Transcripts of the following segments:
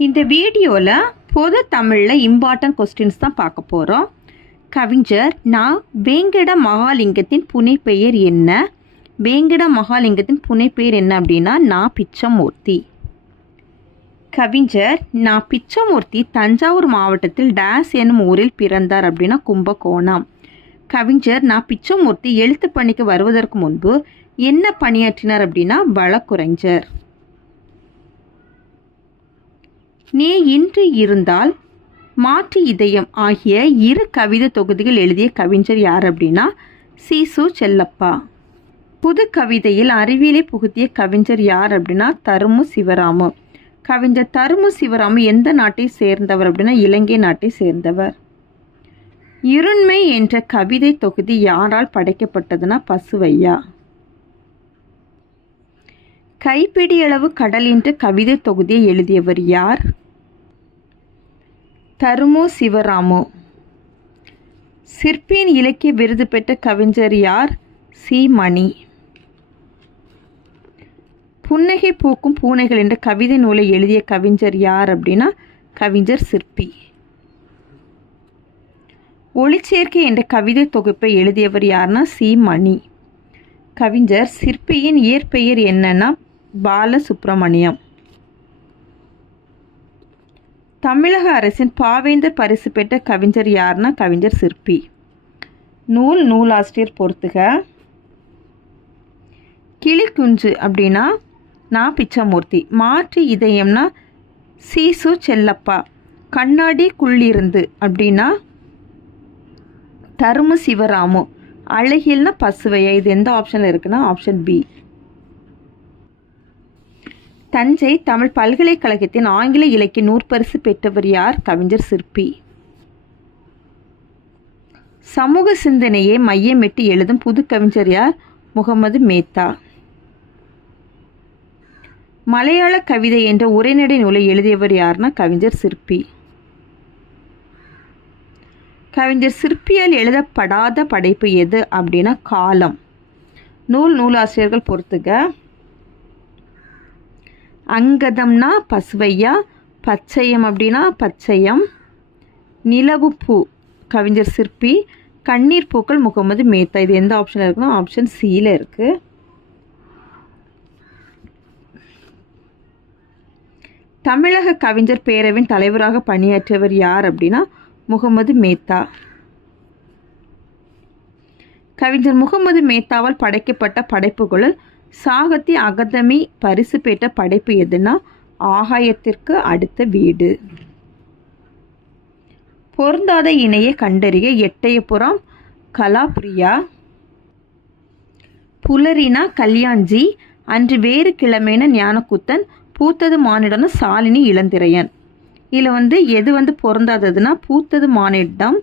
இந்த வீடியோவில் பொது தமிழில் இம்பார்ட்டன்ட் கொஸ்டின்ஸ் தான் பார்க்க போகிறோம். கவிஞர் நான் வேங்கட மகாலிங்கத்தின் புனைப்பெயர் என்ன? வேங்கட மகாலிங்கத்தின் புனைப்பெயர் என்ன அப்படின்னா நான் பிச்சமூர்த்தி. கவிஞர் நான் பிச்சமூர்த்தி தஞ்சாவூர் மாவட்டத்தில் டேஸ் என்னும் ஊரில் பிறந்தார் அப்படின்னா கும்பகோணம். கவிஞர் நான் பிச்சமூர்த்தி எழுத்து பணிக்கு வருவதற்கு முன்பு என்ன பணியாற்றினார் அப்படின்னா வழக்குரைஞர். நீ இன்று இருந்தால் மாற்று இதயம் ஆகிய இரு கவிதை தொகுதிகள் எழுதிய கவிஞர் யார் அப்படின்னா சீசு செல்லப்பா. புது கவிதையில் அறிவியலை புகுத்திய கவிஞர் யார் அப்படின்னா தருமு சிவராமு. கவிஞர் தருமு சிவராமு எந்த நாட்டை சேர்ந்தவர் அப்படின்னா இலங்கை நாட்டை சேர்ந்தவர். இருண்மை என்ற கவிதை தொகுதி யாரால் படைக்கப்பட்டதுன்னா பசுவையா. கைப்பிடியளவு கடல் என்ற கவிதை தொகுதியை எழுதியவர் யார்? தருமு சிவராமு. சிற்பியின் இலக்கிய விருது பெற்ற கவிஞர் யார்? சி மணி. புன்னகை பூக்கும் பூனைகள் என்ற கவிதை நூலை எழுதிய கவிஞர் யார் அப்படின்னா கவிஞர் சிற்பி. ஒளிச்சேர்க்கை என்ற கவிதை தொகுப்பை எழுதியவர் யார்னா சி மணி. கவிஞர் சிற்பியின் இயற்பெயர் என்னன்னா பாலசுப்ரமணியம். தமிழக அரசின் பாவேந்தர் பரிசு பெற்ற கவிஞர் யார்னா கவிஞர் சிற்பி. நூலாசிரியர் பொறுத்துக. கிளிக்குஞ்சு அப்படின்னா நான் பிச்சமூர்த்தி. மாற்று இதயம்னா சீசு செல்லப்பா. கண்ணாடிக்குள்ளிருந்து அப்படின்னா தருமு சிவராமு. அழகியல்னா பசுவையா. இது எந்த ஆப்ஷனில் இருக்குன்னா ஆப்ஷன் பி. தஞ்சை தமிழ் பல்கலைக்கழகத்தின் ஆங்கில இலக்கிய நூற்பரிசு பெற்றவர் யார்? கவிஞர் சிற்பி. சமூக சிந்தனையை மையமிட்டு எழுதும் புது கவிஞர் யார்? முகமது மேத்தா. மலையாள கவிதை என்ற உரைநடை நூலை எழுதியவர் யார்னா கவிஞர் சிற்பி. கவிஞர் சிற்பியால் எழுதப்படாத படைப்பு எது அப்படின்னா காலம். நூலாசிரியர்கள் பொறுத்துக. அங்கதம்னா பசுவையா. பச்சையம் அப்படின்னா பச்சையம். நிலவு பூ கவிஞர் சிற்பி. கண்ணீர் பூக்கள் முகமது மேத்தா. இது எந்த ஆப்ஷனில் இருக்குன்னா ஆப்ஷன் சியில் இருக்கு. தமிழக கவிஞர் பேரவையின் தலைவராக பணியாற்றியவர் யார் அப்படின்னா முகமது மேத்தா. கவிஞர் முகமது மேத்தாவால் படைக்கப்பட்ட படைப்புகளில் சாகித்ய அகாதமி பரிசு பெற்ற படைப்பு எதுனா ஆகாயத்திற்கு அடுத்த வீடு. பொருந்தாத இணையை கண்டறிய எட்டயபுரம் கலாப்ரியா. புலரினா கல்யாண்ஜி. அன்று வேறு கிழமைன ஞானக்கூத்தன். பூத்தது மானிடம்னு சாலினி இளந்திரையன். இதில் எது பொருந்தாததுன்னா பூத்தது மானிடம்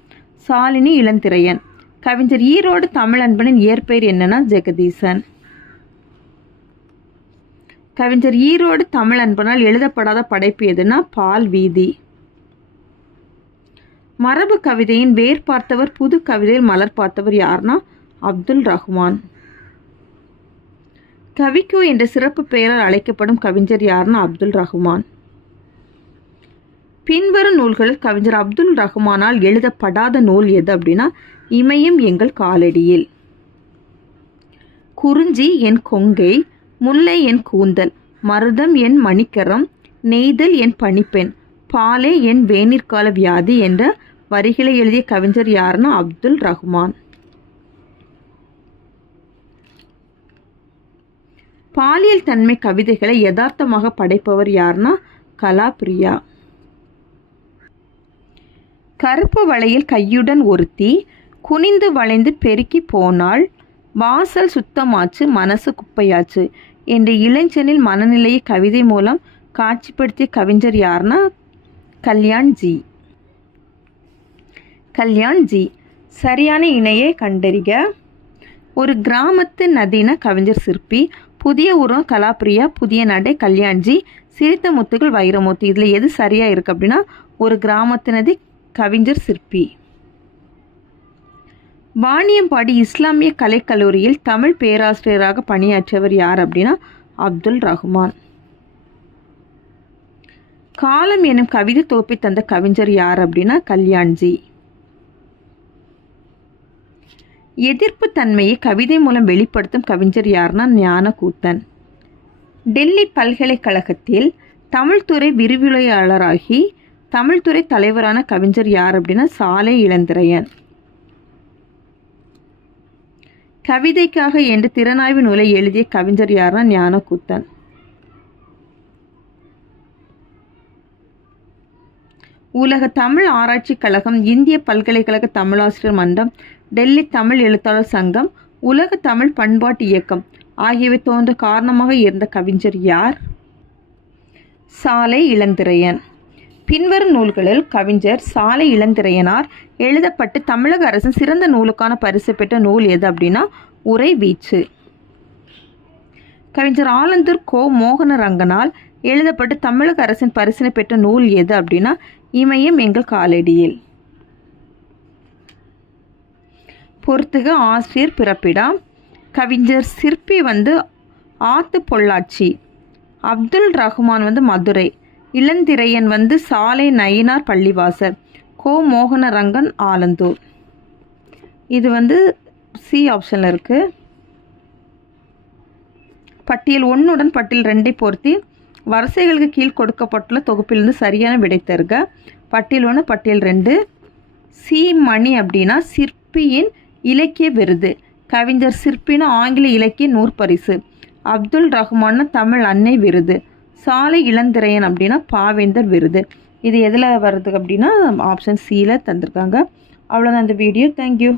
சாலினி இளந்திரையன். கவிஞர் ஈரோடு தமிழன்பனின் இயற்பெயர் என்னன்னா ஜெகதீசன். கவிஞர் ஈரோடு தமிழன்பனால் எழுதப்படாத படைப்பு எதுனா பால் வீதி. மரபு கவிதையின் வேர் பார்த்தவர் புது கவிதையில் மலர் பார்த்தவர் யார்னா அப்துல் ரஹ்மான். கவிக்கோ என்ற சிறப்பு பெயரால் அழைக்கப்படும் கவிஞர் யார்னா அப்துல் ரஹ்மான். பின்வரும் நூல்களில் கவிஞர் அப்துல் ரஹ்மானால் எழுதப்படாத நூல் எது அப்படின்னா இமயம் எங்கள் காலடியில். குறிஞ்சி என் கொங்கை. முல்லை என் கூந்தல். மருதம் என் மணிக்கரம். நெய்தல் என் பணிப்பெண். பாலே என் வேநீர்கால வியாதி என்ற வரிகளை எழுதிய கவிஞர் யாருன்னா அப்துல் ரஹ்மான். பாலியல் தன்மை கவிதைகளை யதார்த்தமாக படைப்பவர் யார்னா கலாப்ரியா. கருப்பு வளையில் கையுடன் ஒருத்தி. குனிந்து வளைந்து பெருக்கி போனால் வாசல் சுத்தமாச்சு மனசு குப்பையாச்சு என்ற இளைஞனில் மனநிலையை கவிதை மூலம் காட்சிப்படுத்திய கவிஞர் யார்னா கல்யாண்ஜி. கல்யாண்ஜி. சரியான இணையை கண்டறிக. ஒரு கிராமத்து நதின கவிஞர் சிற்பி. புதிய உருவம் கலாப்ரியா. புதிய நடை கல்யாண்ஜி. சிரித்த முத்துகள் வைரமுத்து. இதில் எது சரியாக இருக்குது அப்படின்னா ஒரு கிராமத்து நதி கவிஞர் சிற்பி. வாணியம்பாடி இஸ்லாமிய கலைக்கல்லூரியில் தமிழ் பேராசிரியராக பணியாற்றியவர் யார் அப்படின்னா அப்துல் ரஹ்மான். காலம் எனும் கவிதை தொகுப்பை தந்த கவிஞர் யார் அப்படின்னா கல்யாண்ஜி. எதிர்ப்பு தன்மையை கவிதை மூலம் வெளிப்படுத்தும் கவிஞர் யார்னா ஞானக்கூத்தன். டெல்லி பல்கலைக்கழகத்தில் தமிழ்துறை விரிவுரையாளராகி தமிழ்துறை தலைவரான கவிஞர் யார் அப்படின்னா சாலை இளந்திரையன். கவிதைக்காக என்று திறனாய்வு நூலை எழுதிய கவிஞர் யார்னா ஞானக்கூத்தன். உலக தமிழ் ஆராய்ச்சி கழகம், இந்திய பல்கலைக்கழக தமிழாசிரியர் மன்றம், டெல்லி தமிழ் எழுத்தாளர் சங்கம், உலக தமிழ் பண்பாட்டு இயக்கம் ஆகியவை தோன்ற காரணமாக இருந்த கவிஞர் யார்? சாலை இளந்திரையன். பின்வரும் நூல்களில் கவிஞர் சாலை இளந்திரையனார் எழுதப்பட்டு தமிழக அரசின் சிறந்த நூலுக்கான பரிசு பெற்ற நூல் எது அப்படின்னா உரை வீச்சு. கவிஞர் ஆலந்தூர் கோ மோகனரங்கனால் எழுதப்பட்டு தமிழக அரசின் பரிசினை பெற்ற நூல் எது அப்படின்னா இமயம் எங்கள் காலடியில். பொறுத்துக ஆசிரியர் பிறப்பிடம். கவிஞர் சிற்பி ஆத்து பொள்ளாச்சி, அப்துல் ரஹ்மான் மதுரை, இளந்திரையன் சாலை நயினார் பள்ளிவாசல், கோ மோகனரங்கன் ஆலந்தூர். இது சி ஆப்ஷனில் இருக்குது. பட்டியல் 1 பட்டியல் 2 பொருத்தி வரிசைகளுக்கு கீழ் கொடுக்கப்பட்டுள்ள தொகுப்பிலிருந்து சரியான விடை தருக. பட்டியல் 1 பட்டியல் 2. சி மணி அப்படின்னா சிற்பியின் இலக்கிய விருது. கவிஞர் சிற்பினா ஆங்கில இலக்கிய நூற்பரிசு. அப்துல் ரஹ்மான் தமிழ் அன்னை விருது. சாலை இளந்திரையன் அப்படின்னா பாவேந்தர் விருது. இது எதில் வருது அப்படின்னா ஆப்ஷன் சியில் தந்திருக்காங்க. அவ்வளோதான் இந்த வீடியோ. தேங்க்யூ.